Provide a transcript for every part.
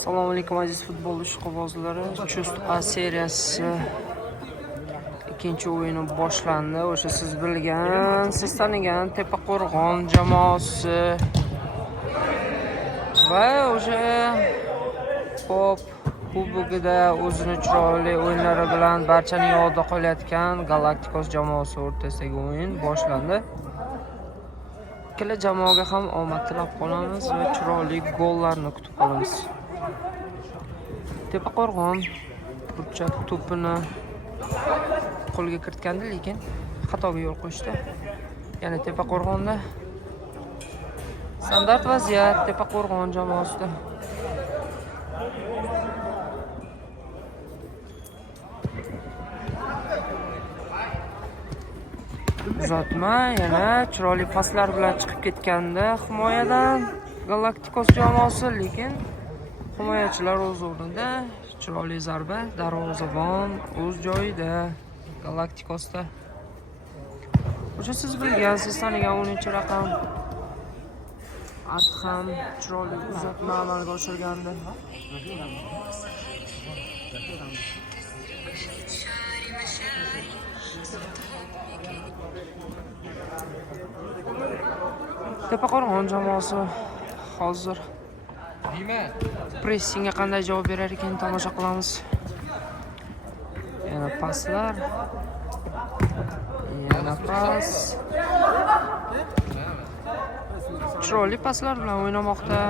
Assalomu alaykum aziz futbol ishqibozlari. Chust A seriyasi ikkinchi o'yini boshlandi. O'sha siz bilgan, siz tanigan Tepaqo'rg'on jamoasi va o'sha Pop Kubogida o'zini chiroyli o'yinlari bilan barchaning yodida qolayotgan Galaktikos jamoasi o'rtasidagi o'yin boshlandi. Ikkala jamoaga ham omad tilab qolamiz va chiroyli gollarni kutib qolamiz. Tepaqo'rg'on burchak to'pini qo'lga kiritgandi, lekin xatoga yo'l qo'yishdi. Ya'ni Tepaqo'rg'onda standart vaziyat Tepaqo'rg'on jamoasida. Uzatma yana chiroyli paslar bilan chiqib ketganda himoyadan Galaktikos jamoasi, lekin himoyachilar o'z o'rnida. Chiroyli zarba, darvozabon o'z joyida Galaktikosda. O'sha siz bilgan, siz tanigan 10-raqam Adham chiroyli uzatma amalga oshirgandi. Tepaqo'rg'on jamoasi hozir pressingga qanday javob berar ekan tomosha qilamiz. Yana paslar. Yana pas. Chiroyli paslar bilan o'ynamoqda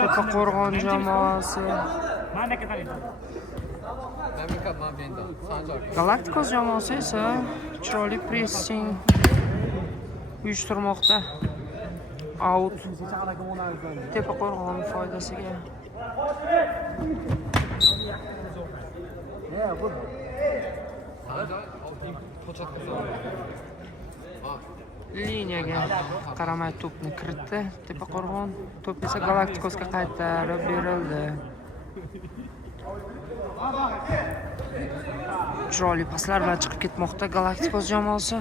Tepaqo'rg'on jamoasi. Galaktikos jamoasi esa chiroyli pressing uyushtirmoqda. Out. Tepaqo'rg'on foydasiga. Liniyaga qaramay to'pni kiritdi Tepaqo'rg'on. To'p esa Galaktikosga qaytarib berildi. Chiroyli paslar bilan chiqib ketmoqda Galaktikos jamoasi.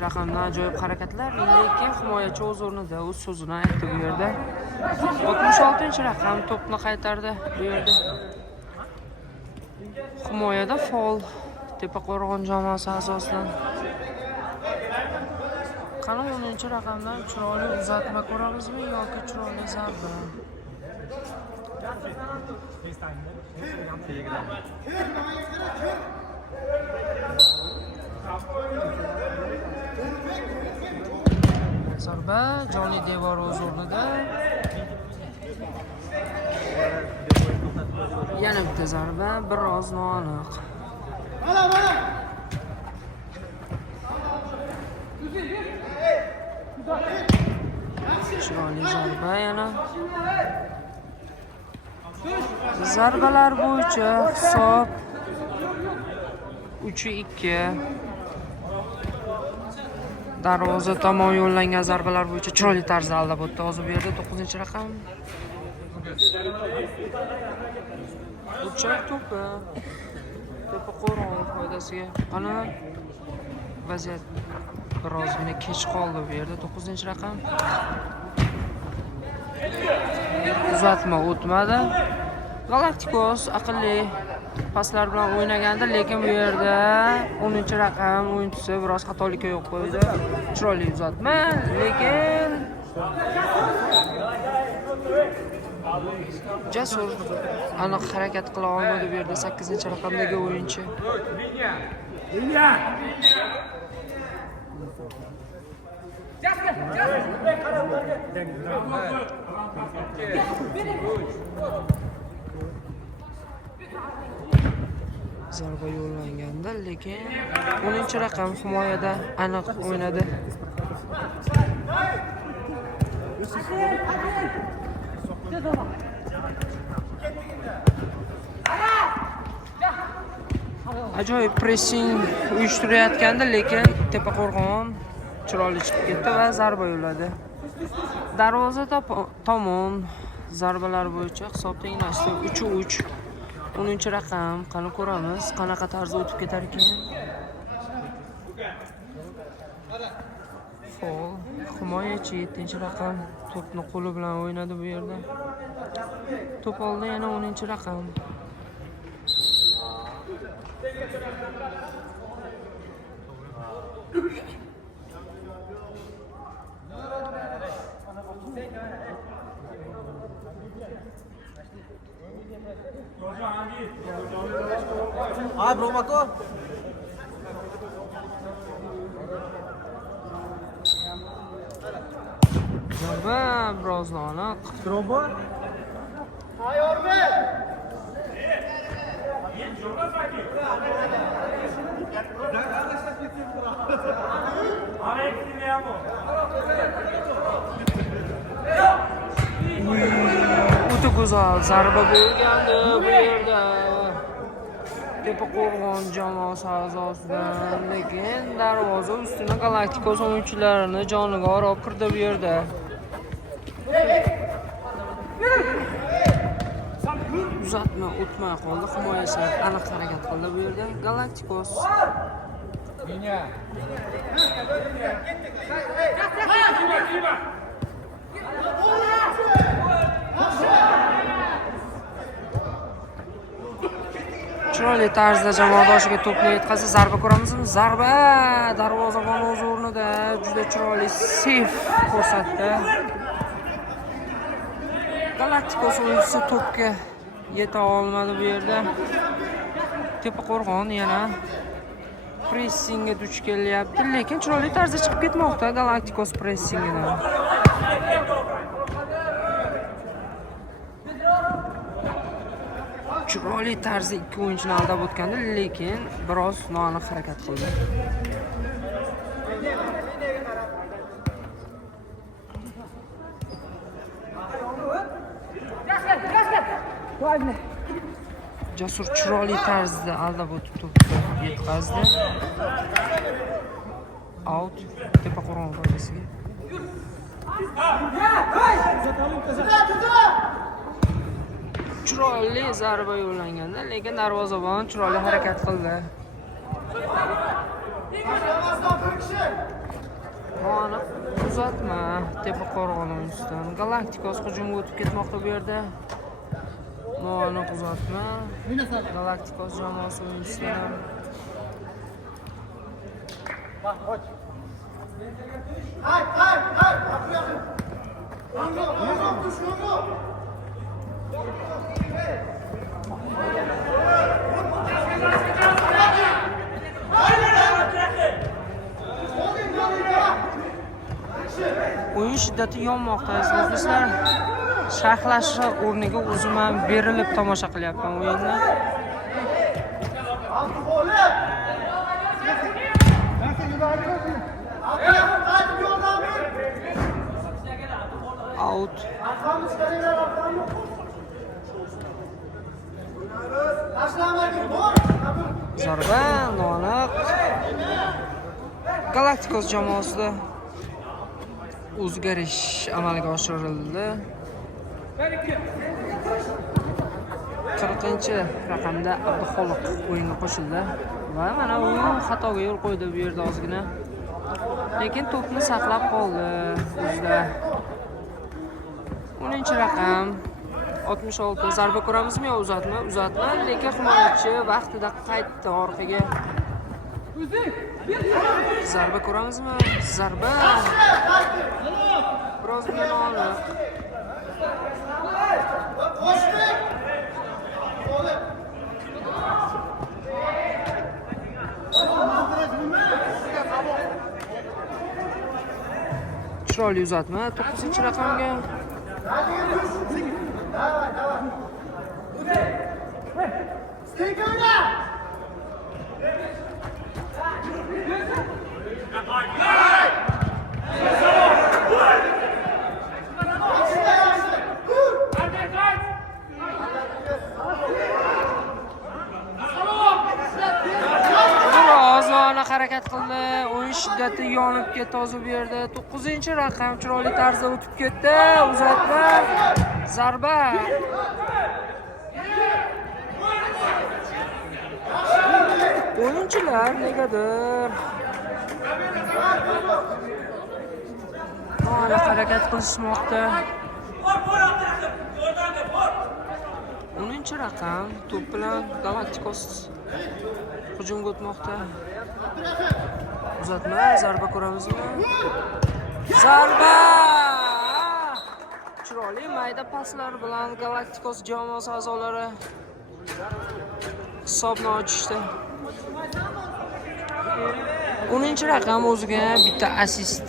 Raqamdan ajoyib harakatlar, lekin himoyachi o'z o'rnida o'z so'zini aytdi bu yerda. 66-raqam to'pni qaytardi bu yerda. Himoyada faul Tepaqo'rg'on jamoasi asosidan. Qani 10-raqamdan chiroyli uzatma ko'ramizmi yoki chiroyli zarba? Zarba, Joni Devor o'z o'rnida. Yana bitta zarba, biroz noaniq. Chiroyli zarba yana. Zarbalar bo'yicha hisob 3-2. Darvoza tomon yo'llangan zarbalar bo'yicha chiroyli tarzda aldab o'tdi. Hozir bu yerda 9-raqam. Burchak to'pi Tepaqo'rg'on foydasiga. Qani vaziyat birozgina kech qoldi bu yerda 9-raqam. Uzatma o'tmadi. Galaktikos aqlli paslar bilan o'ynagandi, lekin bu yerda 10-raqam o'yinchisi biroz xatolikka yo'l qo'ydi. Chiroyli uzatma, lekin Jasur aniq harakat qila olmadi bu yerda 8-raqamdagi o'yinchi. Zarba yo'llanganda, lekin 10-raqam himoyada aniq o'ynadi. Ajoyib pressing uyushtirayotgandi, lekin Tepaqo'rg'on chiroyli chiqib ketdi va zarba yo'lladi. Darvoza tomon zarbalar bo'yicha hisob tenglashdi. 3-3. 10-raqam. Qani ko'ramiz, qanaqa tarzda o'tib ketar ekan. Fol. Himoyachi 7-raqam. To'pni qo'li bilan o'ynadi bu yerda. To'p oldi yana 10-raqam. Ah, broma to. Zarba biroz noaniq. Broma. O'ta go'zal zarba bo'lgandi bu yerda. Tepaqo'rg'on jamoasi a'zosidan, lekin darvoza ustuna Galaktikos o'yinchilarini joniga olib kirdi bu yerda. Uzatma o'tmay qoldi. Himoyachilar aniq harakat qildi bu yerda. Galaktikos chiroyli tarzda jamoadoshiga to'pni yetkazdi. Zarba ko'ramizmi? Zarba darvozabon o'z o'rnida juda chiroyli seyf ko'rsatdi. Galaktikos o'yinchisi to'pga yeta olmadi bu yerda. Tepaqo'rg'on yana pressingga duch kelyapti, lekin chiroyli tarzda chiqib ketmoqda Galaktikos pressingidan. Chiroyli tarzda ikki o'yinchini aldab o'tgandi, lekin biroz noaniq harakat qildi. Jasur chiroyli tarzda aldab o'tib to'pni yetkazdi. Out. Tepaqo'rg'on foydasiga. Chiroyli zarba yo'llanganda, lekin darvozabon chiroyli harakat qildi. Noaniq uzatma Tepaqo'rg'on o'yinchisidan. Galaktikos hujumga o'tib ketmoqda bu yerda. Noaniq uzatma Galaktikos jamoasi o'yinchisidan. O'yin shiddati yonmoqda azizlar. Sharhlash o'rniga o'zim ham berilib tomosha qilyapman o'yinni. Out. Zarba noaniq. Galaktikos jamoasida o'zgarish amalga oshirildi. 40-raqamda Abduxoliq o'yinga qo'shildi va mana u xatoga yo'l qo'ydi bu yerda ozgina. Lekin to'pni saqlab qoldi o'zida. 10-raqam 66 zarba ko'ramizmi yo uzatma? Uzatma, lekin himoyachi vaqtida qaytdi orqaga. Zarba ko'ramizmi? Zarba. Biroz noaniq. Chiroyli uzatma 9-raqamga. Biroz noaniq harakat qildi. O'yin shiddati yonib ketdi hozir bu yerda. 9-raqam chiroyli tarzda o'tib ketdi. Uzatma. Zarba. O'yinchilar negadir noaniq harakat qilishmoqda. 10-raqam to'p bilan Galaktikos hujumga o'tmoqda. Uzatma, zarba ko'ramizmi? Zarba! Chiroyli mayda paslar bilan Galaktikos jamoasi a'zolari hisobni ochishdi. 10-raqam o'ziga bitta assist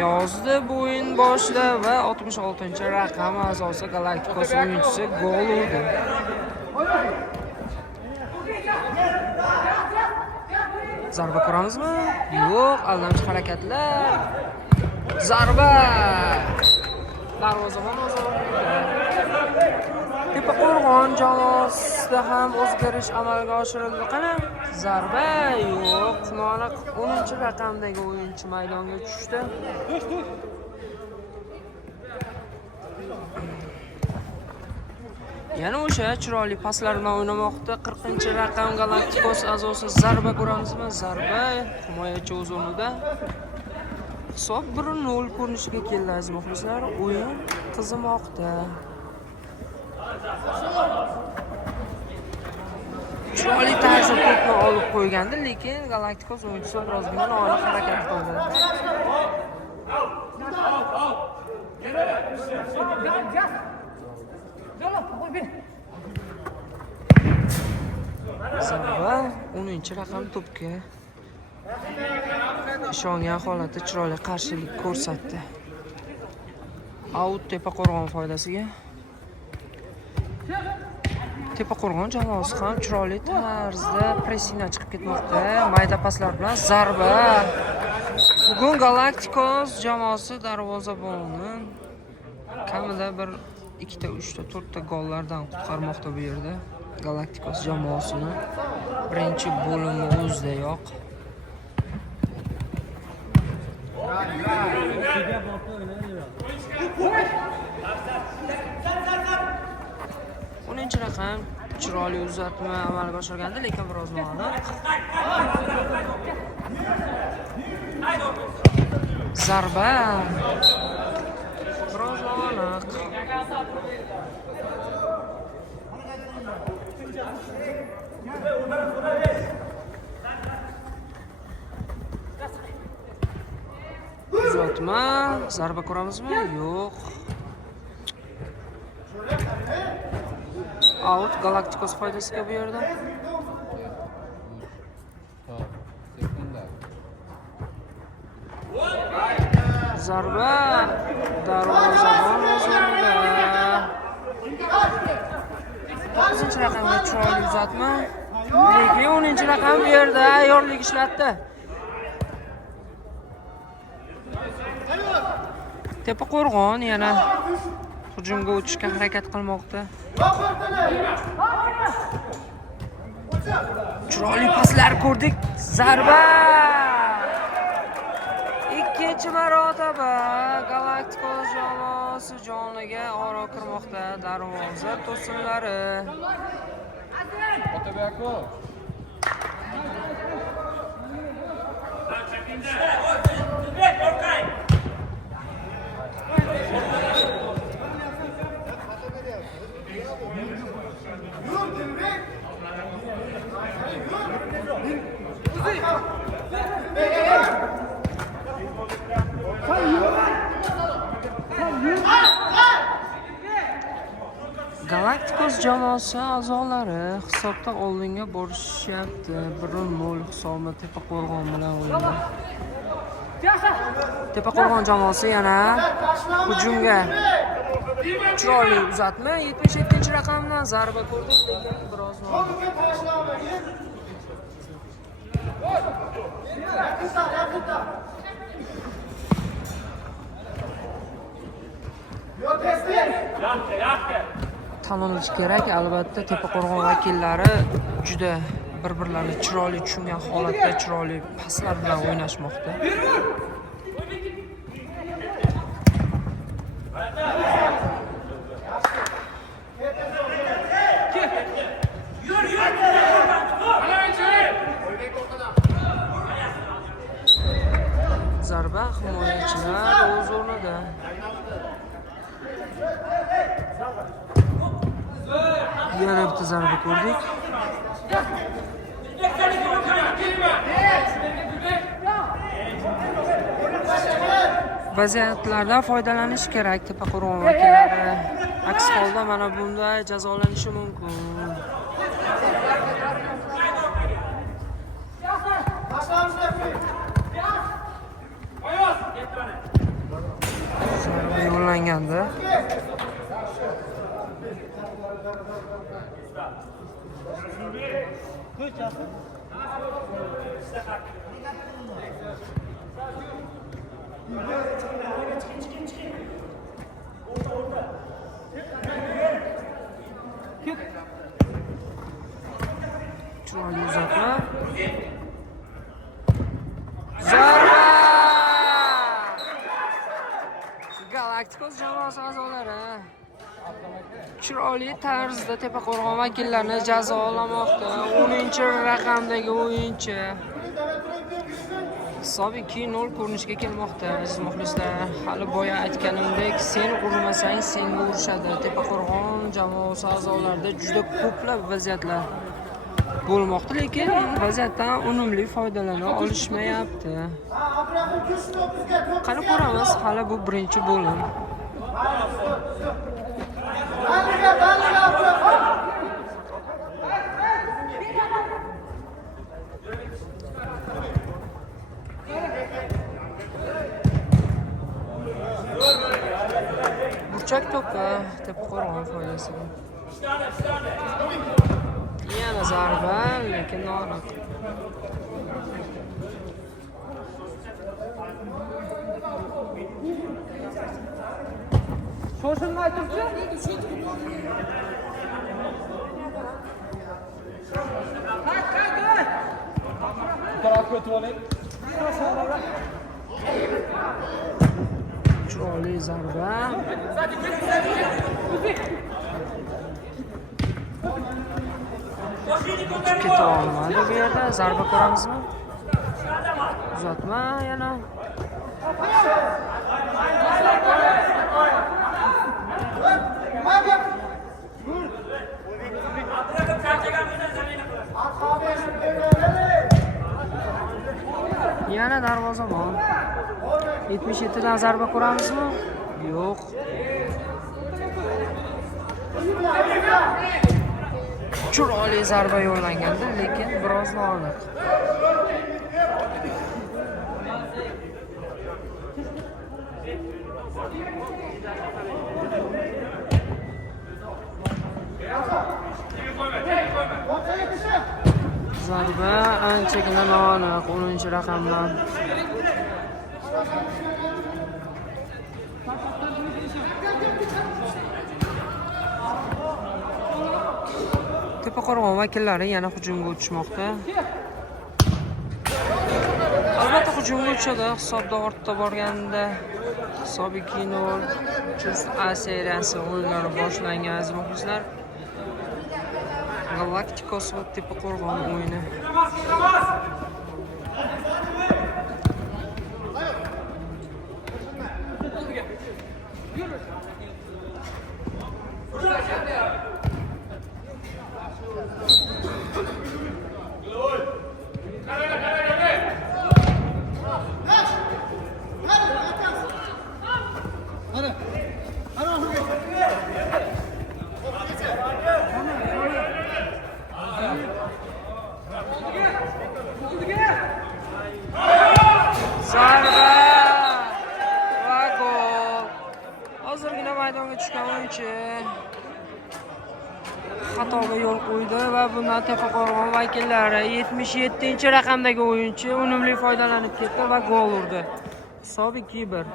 yozdi bu o'yin boshida va 66-raqam a'zosi Galaktikos o'yinchisi gol urdi. Zarba ko'ramizmi? Yo'q, aldamchi harakatlar. Zarba! Darvozabon Tepaqo'rg'on jamoasida ham o'zgarish amalga oshirildi. Qani? Zarba yo'q. Noaniq 10-raqamdagi o'yinchi maydonga tushdi. Yana o'sha chiroyli paslar bilan o'ynamoqda. 40-raqam Galaktikos a'zosi zarba ko'ramizmi? Zarba himoyachi o'z o'rnida. Hisob 1-0 ko'rinishiga keldi aziz muxlislar. O'yin qizimoqda. Chiroyli tarzda to'pni olib qo'ygandi, lekin Galaktikos o'yinchisi birozgina noaniq harakat qildi. Zarba 10-raqam to'pga ishongan holatda chiroyli qarshilik ko'rsatdi. Out Tepaqo'rg'on foydasiga. Tepaqo'rg'on jamoasi ham chiroyli tarzda pressingdan chiqib ketmoqda. Mayda paslar bilan zarba. Bugun Galaktikos jamoasi darvozabonni kamida bir 2 ta, 3 ta, 4 ta gollardan qutqarmoqda bu yerda. Galaktikos jamoasini birinchi bo'limni o'zidayoq. O'ninchi raqam chiroyli uzatma amalga oshirgandi, lekin biroz noaniq. Zarba. Biroz noaniq. Uzatma, zarba ko'ramizmi? Yo'q. Out Galaktikos foydasiga bu yerda. Zarba darvozabon o'zida. 9-raqamga chiroyli uzatma. Lekin 10-raqam bu yerda yorlik ishlatdi. Tepaqo'rg'on yana hujumga o'tishga harakat qilmoqda. Chiroyli paslar ko'rdik. Zarba! Ikkinchi marotaba Galaktikos jamoasi joniga oro kirmoqda. Darvoza to'sinlari. Galaktikos jamoasi a'zolari hisobda oldinga borishyapti. 1-0 hisobda Tepaqo'rg'on bilan o'yinda. Tepaqo'rg'on jamoasi yana hujumga chiroyli uzatma. 77-raqamdan zarba ko'rdik, lekin biroz tan olish kerak, albatta Tepaqo'rg'on vakillari juda bir-birlarini chiroyli tushungan holatda chiroyli paslar bilan o'ynashmoqda. Zarba himoyachilar o'z o'rnida. Yana bitta zarba ko'rdik. Vaziyatlardan foydalanish kerak Tepaqo'rg'on vakillari. Aks holda mana bunday jazolanishi mumkin. Zarba yo'llanganda. Chiroyli uzatma. Zarba! Galaktikos jamoasi a'zolari chiroyli tarzda Tepaqo'rg'on vakillarini jazolamoqda. 10-raqamdagi o'yinchi hisob 2-0 ko'rinishga kelmoqda. Aziz muxlislar, hali boya aytganimdek, sen urmasang senga urishadi. Tepaqo'rg'on jamoasi a'zolarida juda ko'plab vaziyatlar bo'lmoqda, lekin vaziyatdan unumli foydalana olishmayapti. Qani ko'ramiz, hali bu birinchi bo'lim. Burchak to'pi Tepaqo'rg'on foydasiga. Yana zarba, lekin noaniq. Shoshilmay turchi. Tarafga o'tib oling. Chiroyli zarba. Keta olmadi bu yerda. Zarba ko'ramizmi? Uzatma yana. Yana darvozabon. 77 dan zarba ko'ramizmi? Yo'q. Chiroyli zarba yo'llangandi, lekin biroz noaniq. Zarba anchagina noaniq, 10-raqamdan. Tepaqo'rg'on vakillari yana hujumga o'tishmoqda. Albatta hujumga o'tishadi, hisobda ortda borganda. Hisob 2-0. Chust A seriyasi o'yinlari boshlangan aziz muxlislar. Galaktikos va Tepaqo'rg'on o'yini. Zarba va gol. Hozirgina maydonga tushgan o'yinchi xatoga yo'l qo'ydi va bundan Tepaqo'rg'on vakillari 77-raqamdagi o'yinchi unumli foydalanib ketdi va gol urdi. Hisob 2-1.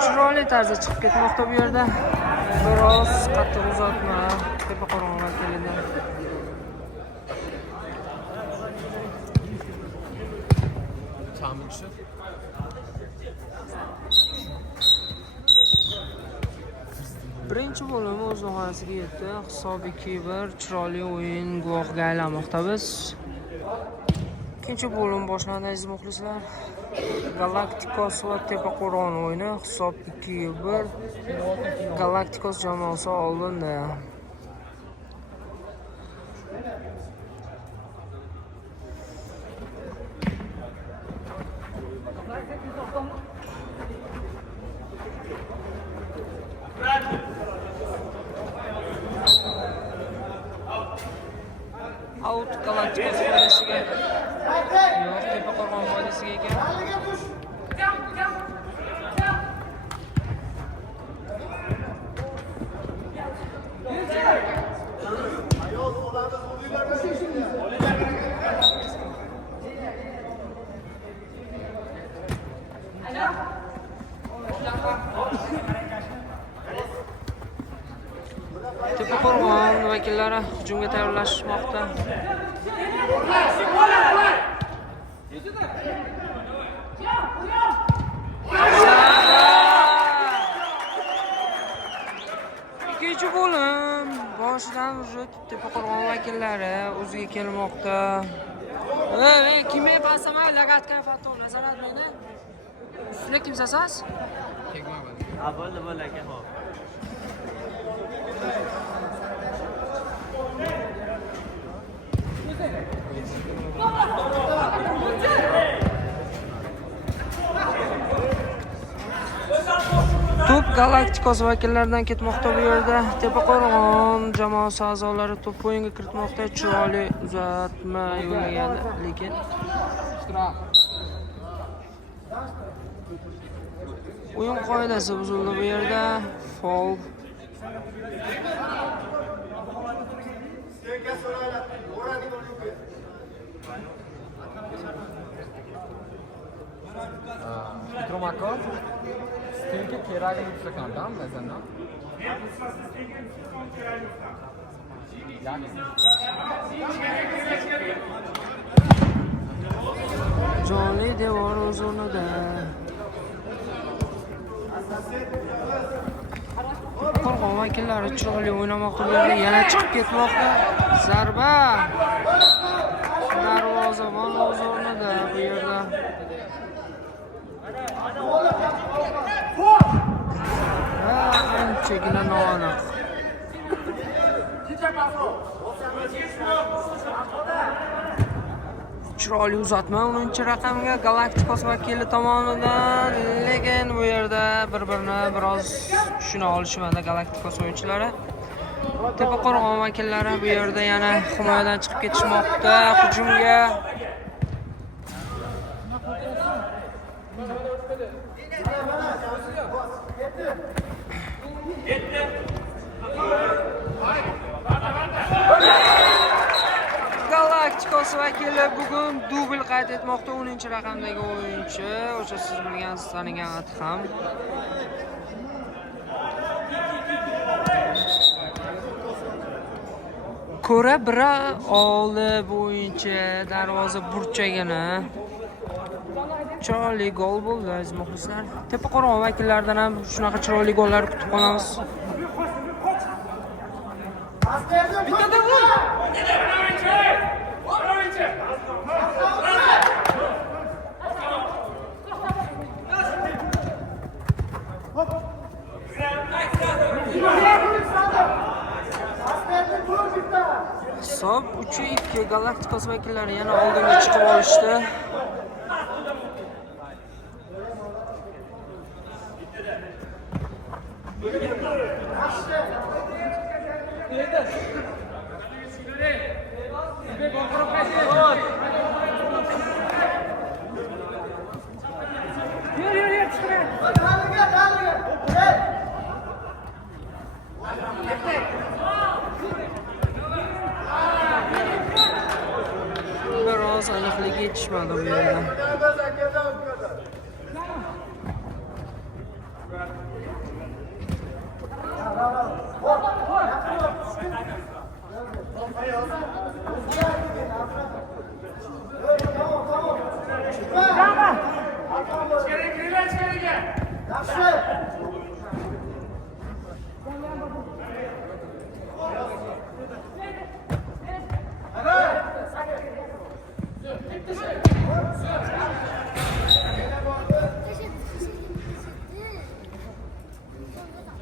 Chiroyli tarzda chiqib ketmoqda bu yerda. Biroz qattiq uzatma. Tepa qo'rg'on vakilidan. Birinchi bo'lim o'z nihoyasiga yetdi. Hisob 2-1. Chiroyli o'yin guvohiga aylanmoqda biz. Ikkinchi bo'lim boshlandi aziz muxlislar. Galaktikos va Tepaqo'rg'on o'yini. Hisob 2-1. Galaktikos jamoasi oldinda. Out Galaktikos foydasiga. Yo'q, Tepaqo'rg'on foydasiga ekan. Tepaqo'rg'on vakillari hujumga tayyorlashmoqda. Ikkinchi bo'lim boshidan уже Tepaqo'rg'on vakillari o'ziga kelmoqda. Kimga pasama lagatgan fatto nazorat meni. Ustida kimsasiz? Bo'ldi aka, xo'p. To'p Galaktikos vakillaridan ketmoqda bu yerda. Tepaqo'rg'on jamoasi a'zolari to'p o'yinga kiritmoqda. Chiroyli uzatma yo'llagan, lekin o'yin qoidasi buzildi bu yerda. Foul. Tromako. Stilga keragini tushirgandan bizdan. Jonli devor o'z o'rnida. Qo'rg'on vakillari chiroyli o'ynamoqda bu yerda, yana chiqib ketmoqda. Zarba. Darvozabon o'z o'rnida bu yerda. Anchagina noaniq. Chiroyli uzatma 10-raqamga Galaktikos vakili tomonidan, lekin bu yerda bir-birini biroz tushuna olishmadi Galaktikos o'yinchilari. Tepaqo'rg'on vakillari bu yerda yana himoyadan chiqib ketishmoqda hujumga. Galaktikos vakili bugun dubl qayd etmoqda. 10-raqamdagi o'yinchi, o'sha siz bilgansiz, tanigan Adham. Ko'ra bira oldi bu o'yinchi darvoza burchagini. Chiroyli gol bo'ldi aziz muxlislar. Tepaqo'rg'on vakillaridan ham shunaqa chiroyli gollar kutib qolamiz. Hisob 3-2. Galaktikos vakillari yana oldinga chiqib olishdi.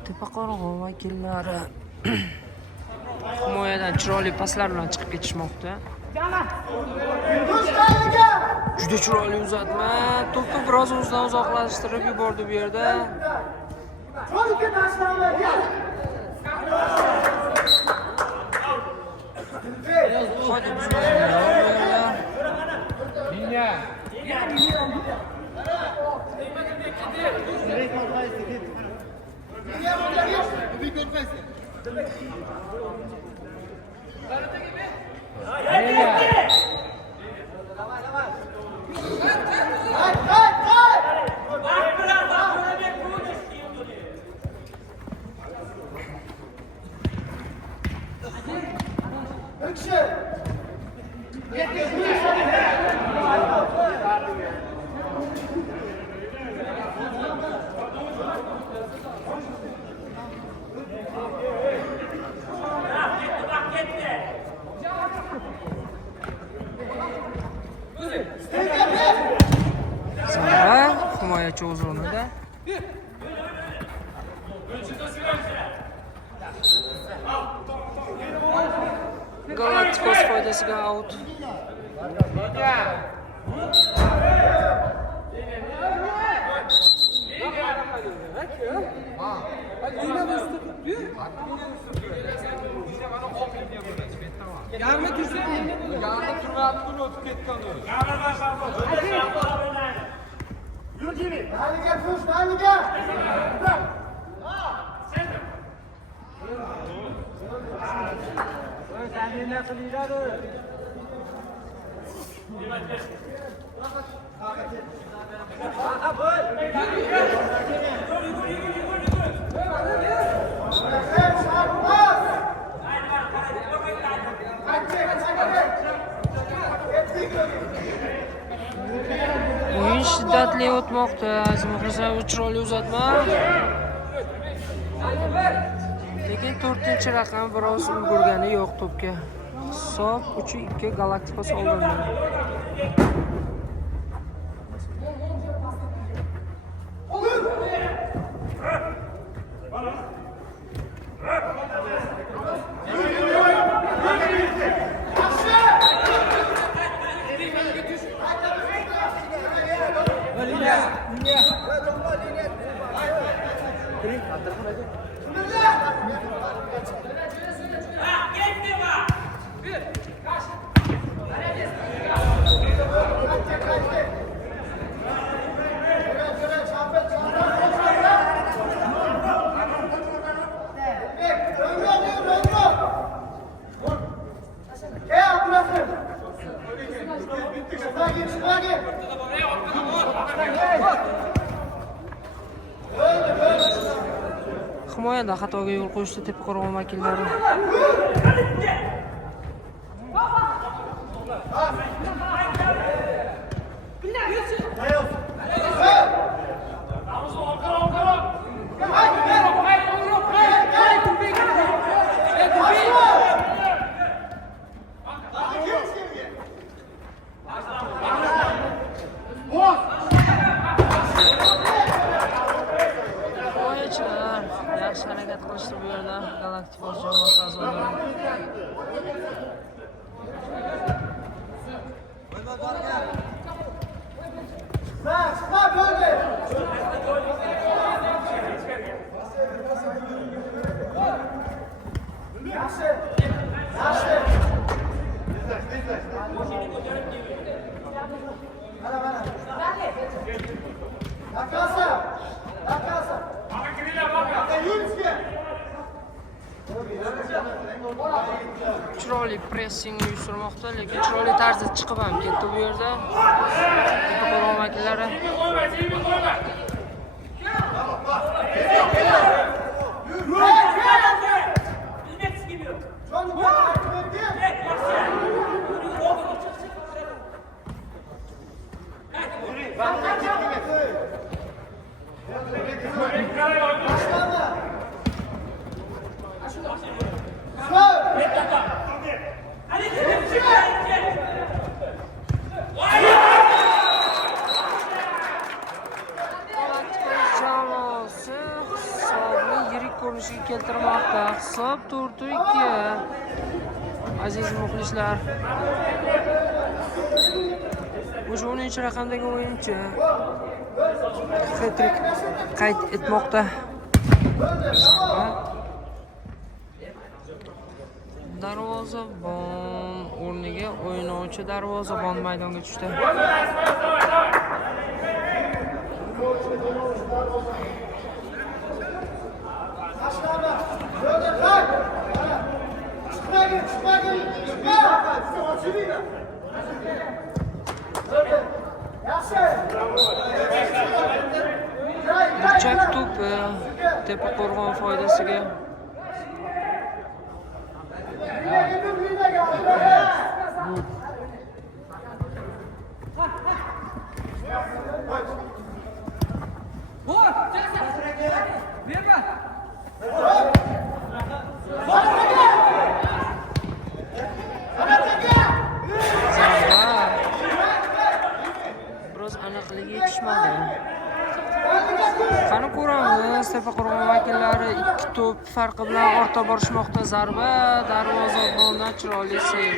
Tepaqo'rg'on vakillari himoyadan chiroyli paslar bilan chiqib ketishmoqda. Juda chiroyli uzatma. To'pni biroz o'zidan uzoqlashtirib yubordi bu yerda. Hadi Linha. Zarba himoyachi o'z o'rnida. Galaktikos foydasiga out. Yarmi tursa, yarmi turmayapti, o'tib ketgan u. Daliga push, daliga. O'yin shiddatli o'tmoqda. Aziz muxlislar, chiroyli uzatma. Lekin 4-raqam biroz ulgurgani yo'q to'pga. Hisob 3-2 Galaktikos oldinda. Himoyada xatoga yo'l qo'yishdi Tepaqo'rg'on vakillari. Himoyachilar yaxshi harakat qilishdi bu yerda Galaktikos jamoasi a'zolari. Chiroyli pressing uyushtirmoqda, lekin chiroyli tarzda chiqib ham ketdi bu yerda. Tepaqo'rg'on vakillari. ko'rinishiga keltirmoqda. Hisob 4-2. Aziz muxlislar. O'sha 10-raqamdagi o'yinchi hat-trik qayd etmoqda. Darvozabon o'rniga o'ynovchi darvozabon maydonga tushdi. Burchak to'pi tepa qo'rg'on foydasiga. Biroz aniqlik yetishmadi. Qani ko'ramiz, tepa qo'rg'on vakillari 2 to'p farqi bilan ortda borishmoqda. Zarba darvozabondan chiroyli seyv.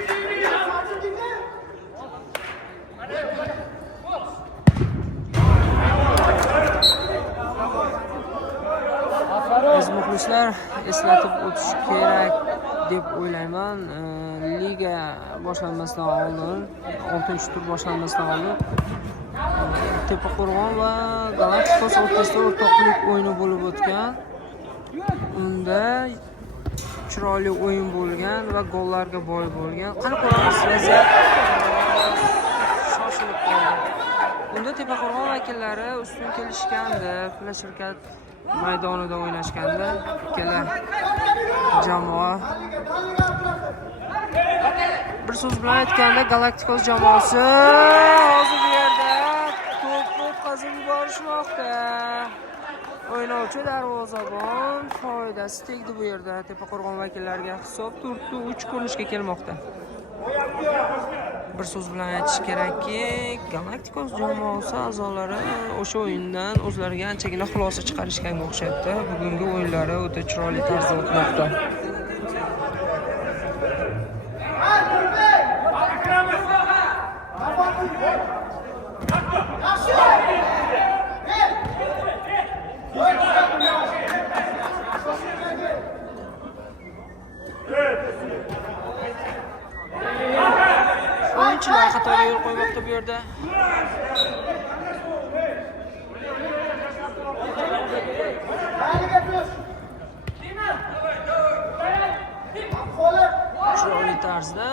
Biz muxlislar eslatib o'tish kerak deb o'ylayman. Liga boshlanmasidan oldin, 6-tur boshlanmasidan oldin Tepaqo'rg'on va Galaktikos o'rtasida o'rtoqlik o'yini bo'lib o'tgan. Unda chiroyli o'yin bo'lgan va gollarga boy bo'lgan. Qani ko'ramiz, vaziyat shoshilib qoldi. Unda Tepaqo'rg'on vakillari ustun kelishgandi, Plashirkat maydonida o'ynashganda ikkala jamoa. Bir so'z bilan aytganda Galaktikos jamoasi hozir bu yerda to'pni o'tkazib yuborishmoqda. O'ynovchi darvozabon foydasi tegdi bu yerda. Tepaqo'rg'on vakillariga hisob 4-3 ko'rinishga kelmoqda. Bir so'z bilan aytish kerakki, Galaktikos jamoasi a'zolari o'sha o'yindan o'zlariga anchagina xulosa chiqarishganga o'xshatdi. Bugungi o'yinlari o'ta chiroyli tarzda o'tmoqda. O'yinchilar xatoga yo'l qo'ymoqda bu yerda. Chiroyli tarzda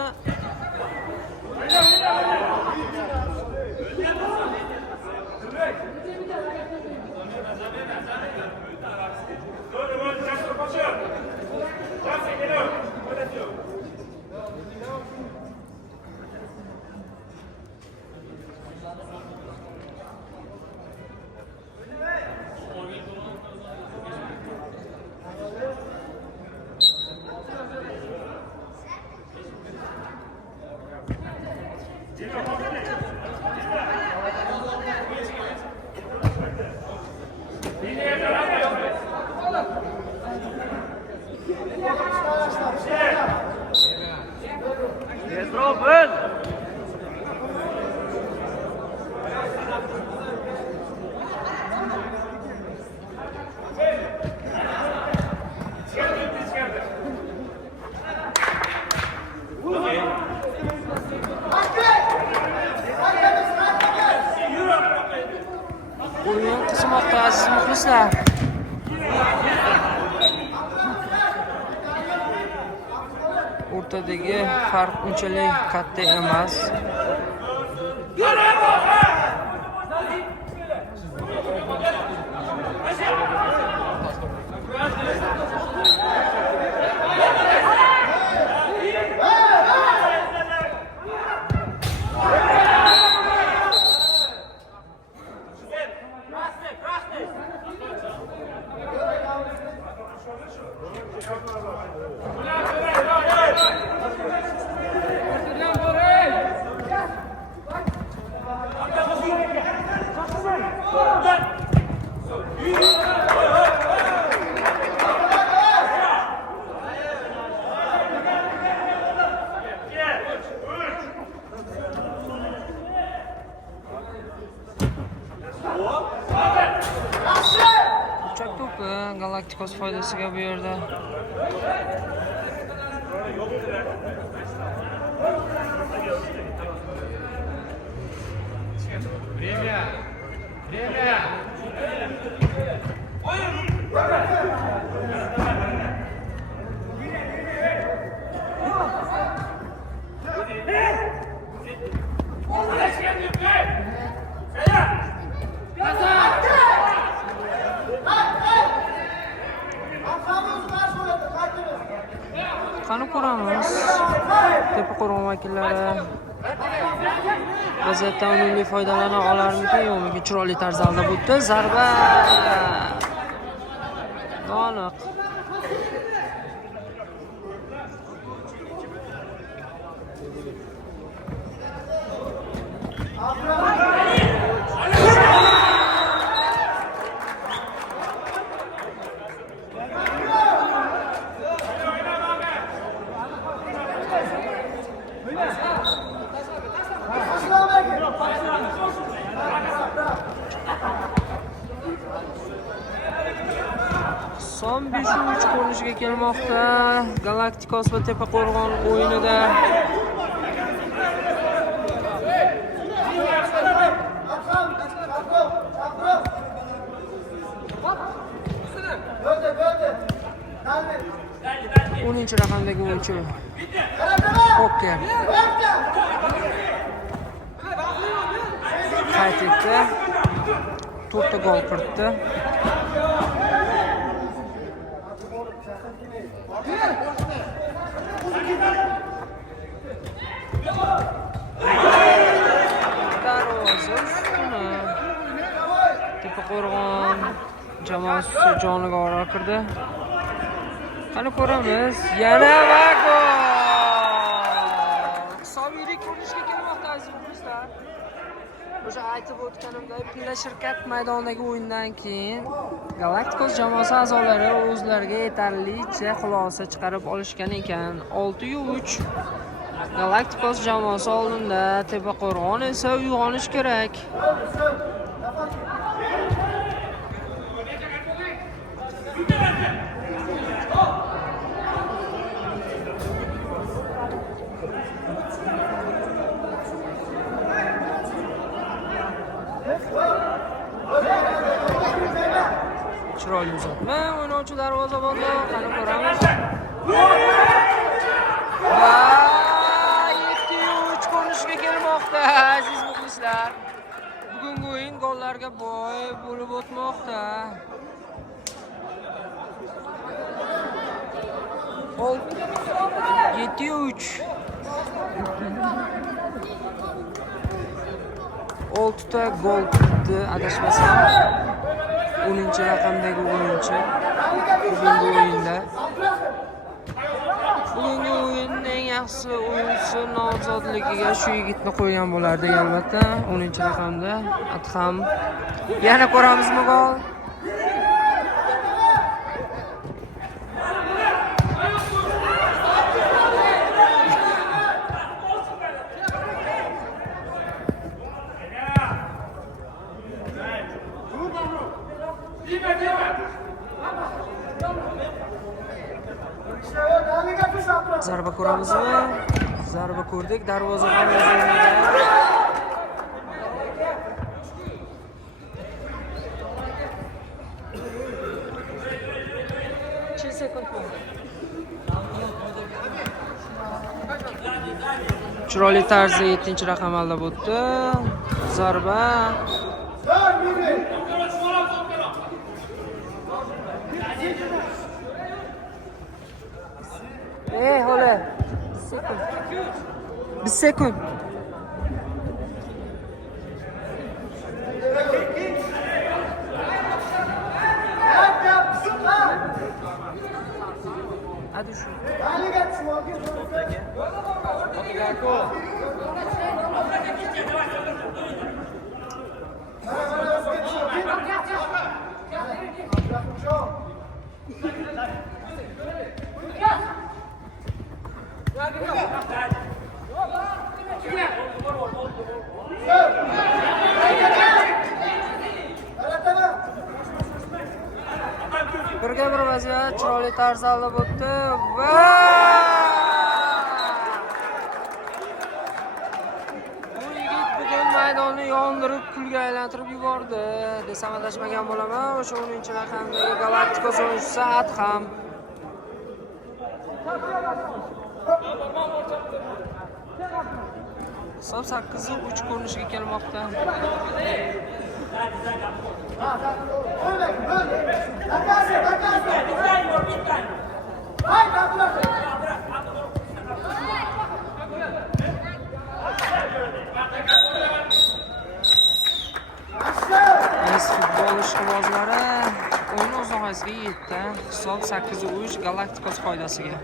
o'yin qizmoqda aziz muxlislar. O'rtadagi farq unchalik katta emas. to'pi Galaktikos foydasiga bu yerda. Время! Время! Qani ko'ramiz. Tepa-qo'rg'on vakillari vaziyatdan unumli foydalana olarmiki, yo'qmi? Chiroyli tarzda aldab o'tdi. Zarba. Aniq. Son 5-3 ko'rinishga kelmoqda. Galaktikos va Tepa-qo'rg'on o'yinida. O'ninchi raqamdagi o'yinchi Poker qayd etdi. 4 ta gol kiritdi. Darvoza ustuni Tepa-qo'rg'on jamoasi joniga ora kirdi. Qani ko'ramiz. Yana va gol. Hisobiylik ko'rinishga kelmoqda aziz muxlislar. O'sha aytib o'tganimdek, Pilla shirkat maydonidagi o'yindan keyin Galaktikos jamoasi a'zolari o'zlariga yetarlicha xulosa chiqarib olishgan ekan. 6-3 Galaktikos jamoasi oldinda, Tepa-qo'rg'on esa uyg'onish kerak. Chiroyli uzatma, o'ynovchi darvozabonda qani ko'ramiz. Va 7-3 ko'rinishga kelmoqda aziz muxlislar. Bugungi o'yin gollarga boy bo'lib o'tmoqda. 7-3 6 ta gol kiritdi adashmasam. 10-chi raqamdagi o'yinchi bugungi o'yinda. Bugungi o'yinning eng yaxshi o'yinchisi nomzodligiga shu yigitni qo'ygan bo'lardik albatta. 10-chi raqamda Adham. Yana ko'ramizmi gol? Zarba ko'ramizmi? Zarba ko'rdik. Darvozabon o'zida. 2 sekund. Chiroyli tarzda 7-raqam aldab o'tdi. Zarba. Hola. 1 sekund. Hadi şu. Birga bir vaziyat chiroyli tarzda olib o'tdi va bu yigit bugun maydonni yondirib kulga aylantirib yubordi desam adashmagan bo'laman. O'sha 10-raqamdagi Galaktikos o'yinchisi Adham. Hisob 8-3 ko'rinishga kelmoqda. Futbol ishqibozlari o'yin o'z nihoyasiga yetdi. Hisob 8-3 Galaktikos foydasiga.